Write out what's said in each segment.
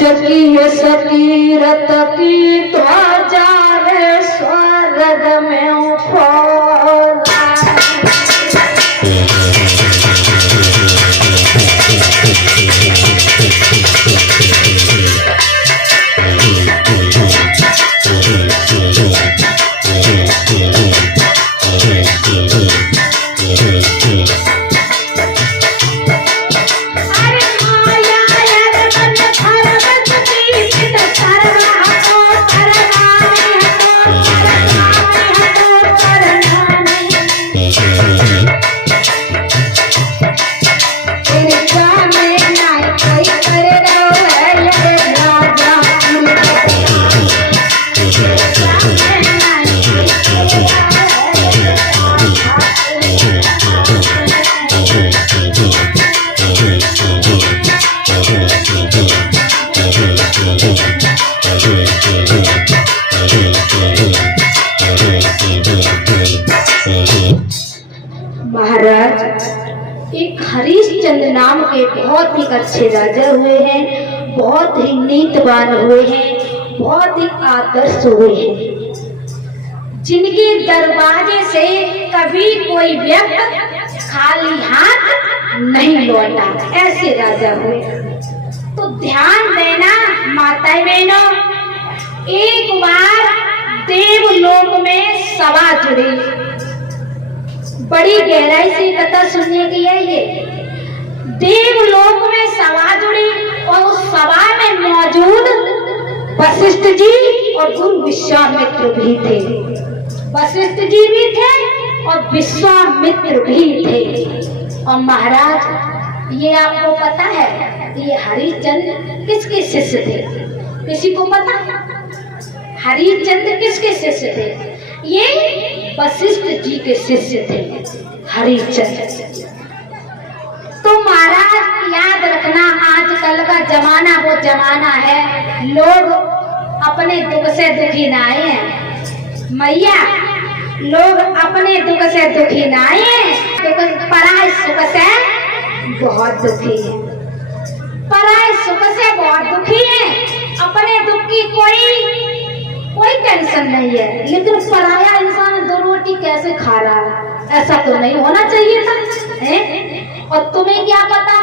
उचकी सकीरत की ध्वजा रे स्वर्ग में फहरा। महाराज, एक हरिश्चंद्र नाम के बहुत ही अच्छे राजा हुए हैं, बहुत ही नीतिवान हुए हैं, बहुत ही आदर्श हुए हैं, जिनके दरवाजे से कभी कोई व्यक्ति खाली हाथ नहीं लौटा। ऐसे राजा हुए। तो ध्यान देना माताएं बहनों, एक बार देवलोक में सभा जुड़ी। बड़ी गहराई से कथा सुनने की है ये। देवलोक में सभा जुड़ी और उस सभा में मौजूद वशिष्ठ जी और गुरु विश्वामित्र भी थे। वशिष्ठ जी भी थे और विश्वामित्र भी थे। और महाराज, ये आपको पता है ये हरिश्चंद्र किसके शिष्य थे? किसी को पता? हरिश्चंद्र किसके शिष्य थे? ये वशिष्ठ जी के शिष्य थे हरिश्चंद्र। तो महाराज याद रखना, आजकल का जमाना वो जमाना है, लोग अपने दुख से दुखी ना आए हैं मैया, लोग अपने दुख से दुखी ना आए हैं, पराए सुख से बहुत दुखी है। पराए सुख से बहुत दुखी है। अपने दुख की कोई टेंशन नहीं है, लेकिन पराया इंसान दो रोटी कैसे खा रहा है, ऐसा तो नहीं होना चाहिए था है? और तुम्हें क्या पता,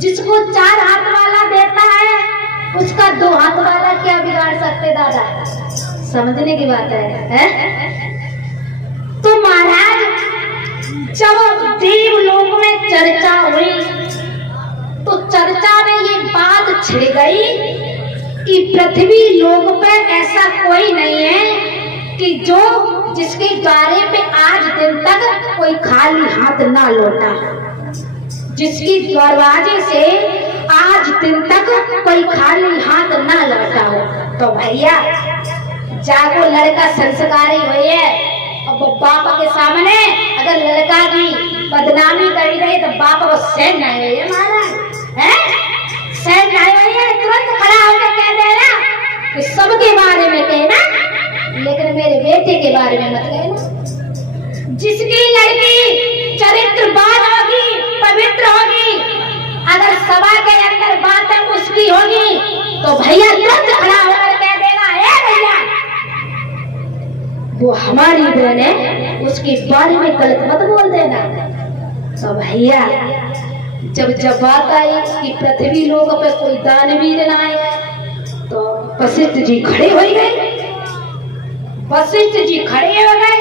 जिसको 4 हाथ वाला देता है उसका 2 हाथ वाला क्या बिगाड़ सकते दादा? समझने की बात है? तो महाराज, जब देवलोक में चर्चा हुई तो चर्चा में ये बात छिड़ गई कि पृथ्वी लोक पर ऐसा कोई नहीं है कि जिसके द्वारे पे आज दिन तक कोई खाली हाथ ना लौटा, जिसकी दरवाजे से आज दिन तक कोई खाली हाथ ना लौटा हो। तो भैया जागो, लड़का संस्कारी हुई है, और बाप के सामने अगर लड़का की बदनामी करी गई तो बाप को सहन नहीं हुई है महाराज, सहन नहीं हुई है। तुरंत खड़ा होकर कह देना कि सबके बारे में कहना, लेकिन मेरे बेटे के बारे में मत कहना। जिसकी लड़की चरित्रवान होगी, पवित्र होगी, अगर सभा के अंदर बातें उसकी होगी तो भैया तुरंत खड़ा होकर कह देना, है भैया वो हमारी बहन है, उसके बारे में गलत मत बोल देना। तो भैया जब बात आई कि पृथ्वी लोक पे कोई दानवीर ना आए तो वशिष्ठ जी खड़े हो गए। वशिष्ठ जी खड़े हो गए।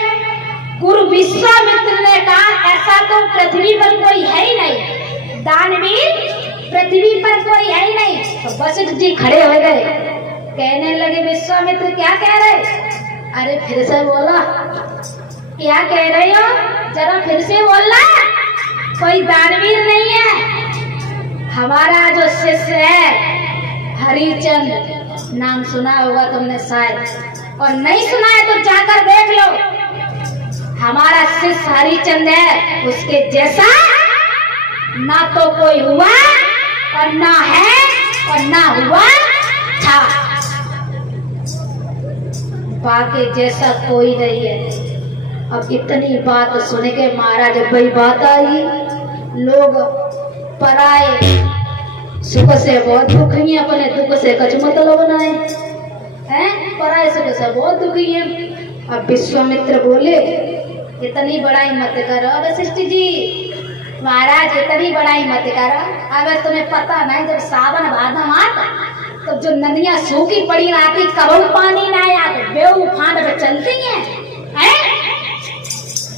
गुरु विश्वामित्र ने कहा, ऐसा तो पृथ्वी पर कोई है ही नहीं, दानवीर पृथ्वी पर कोई है ही नहीं। तो वशिष्ठ जी खड़े हो गए, कहने लगे, विश्वामित्र क्या कह रहे? अरे फिर से बोला, क्या कह रहे हो? जरा फिर से बोलना। कोई दानवीर नहीं है, हमारा जो शिष्य है हरिश्चंद्र, नाम सुना होगा तुमने शायद, और नहीं सुना है तो जाकर देख लो। हमारा शिष्य हरिश्चंद्र है, उसके जैसा ना तो कोई हुआ और ना है और ना हुआ था, बाकी जैसा कोई नहीं है। अब इतनी बात सुन के महाराज, वही बात आई, लोग पराए सुख से बहुत दुखी है, अपने दुख से कछ मतलब बनाए हैं, पराये सुख से बहुत दुखी है। अब विश्वामित्र बोले इतनी बड़ाई मत करो वशिष्ठ जी, महाराज इतनी बड़ाई मत करो। अगर तुम्हें पता नहीं, जब सावन भादो आता तो जो नदियां सूखी पड़ी रहती, कबू पानी ना आया तो बेउफान पे चलती हैं,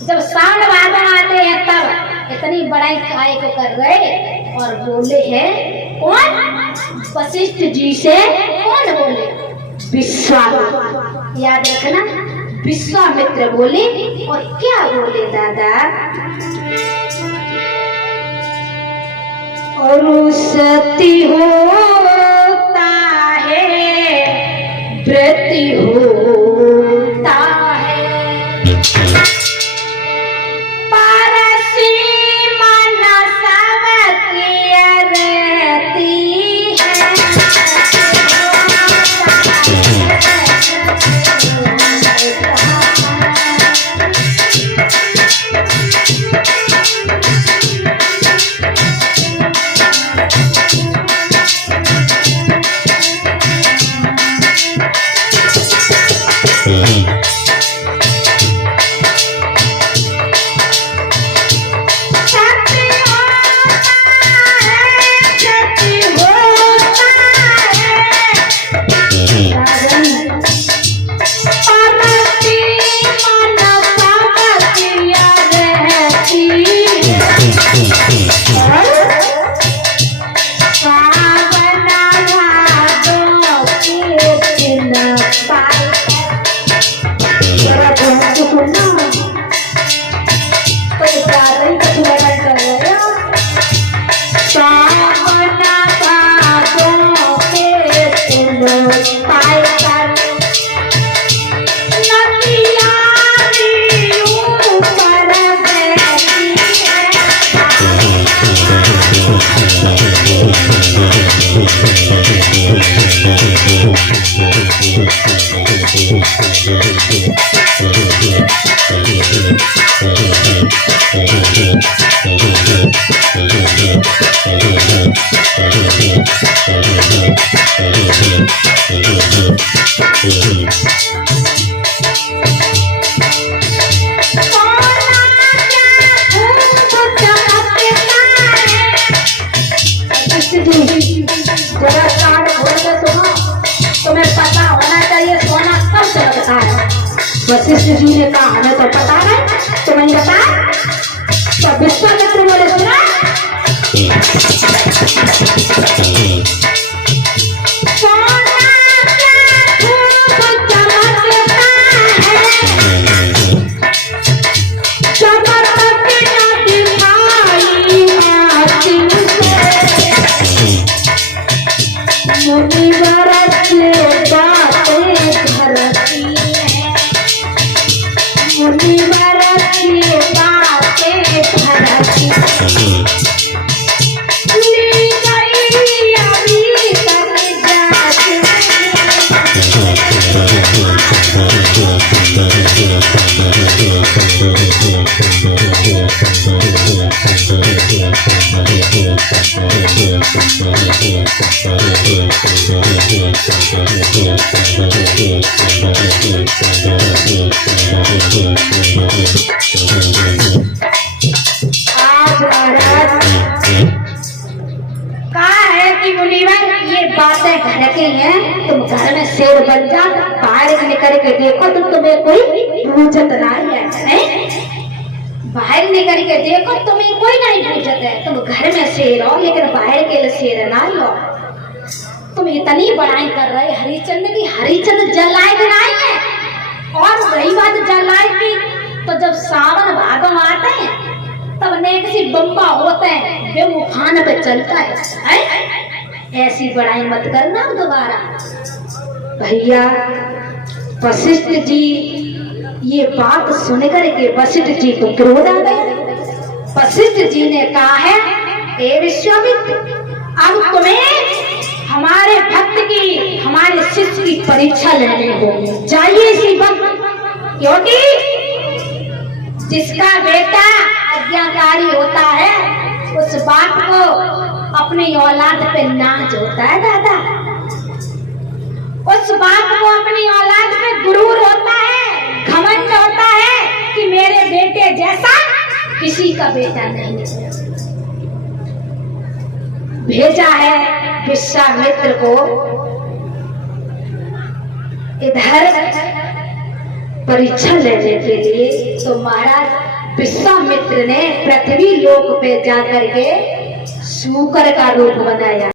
जब सावन भादो आते हैं तब इतनी बड़ाई काय को कर रहे। और बोले हैं कौन? वशिष्ठ जी से कौन बोले? विश्वामित्र। याद रखना, विश्वामित्र बोले। और क्या बोले दादा? और सती होता है, व्रति होता है, पारसी मन सब किया रहती है। वशिष्ठ जी ने कहा हमें तो पता है, तुम्हें बता। तो विश्वामित्र बोले सुना, बातें घर की हैं, तुम घर में शेर बन जा, बाहर निकल के देखो तो तुम्हें कोई पूजत नहीं है। बाहर निकल के देखो तुम्हें कोई नहीं पूजत है। तुम घर में शेर हो लेकिन बाहर के लिए शेर नहीं हो। तुम इतनी बड़ाई कर रहे हरिचंद की, हरिचंद जलाए नहीं है। और वही बात जलाए की, तो जब सावन भादो आते हैं तब नेक सी बम्बा होते हैं, वे उफान पे चलता है। ऐसी बड़ाई मत करना दोबारा। भैया वशिष्ठ जी ये बात सुनकर के वशिष्ठ जी को क्रोध आ गया। वशिष्ठ जी ने कहा है, हे विश्वामित्र, अब तुम्हें हमारे भक्त की, हमारे शिष्य की परीक्षा लेनी होगी। जाइए इसी वक्त, क्योंकि जिसका बेटा आज्ञाकारी होता है उस बात को अपनी औलाद पे नाज होता है दादा, उस बाप को अपनी औलाद पे गुरूर होता है, घमंड होता है कि मेरे बेटे जैसा किसी का बेटा नहीं है। भेजा है विश्वामित्र को इधर परीक्षा लेने के लिए, तो महाराज विश्वामित्र ने पृथ्वी लोक पे जाकर के शूकर का रूप बनाया।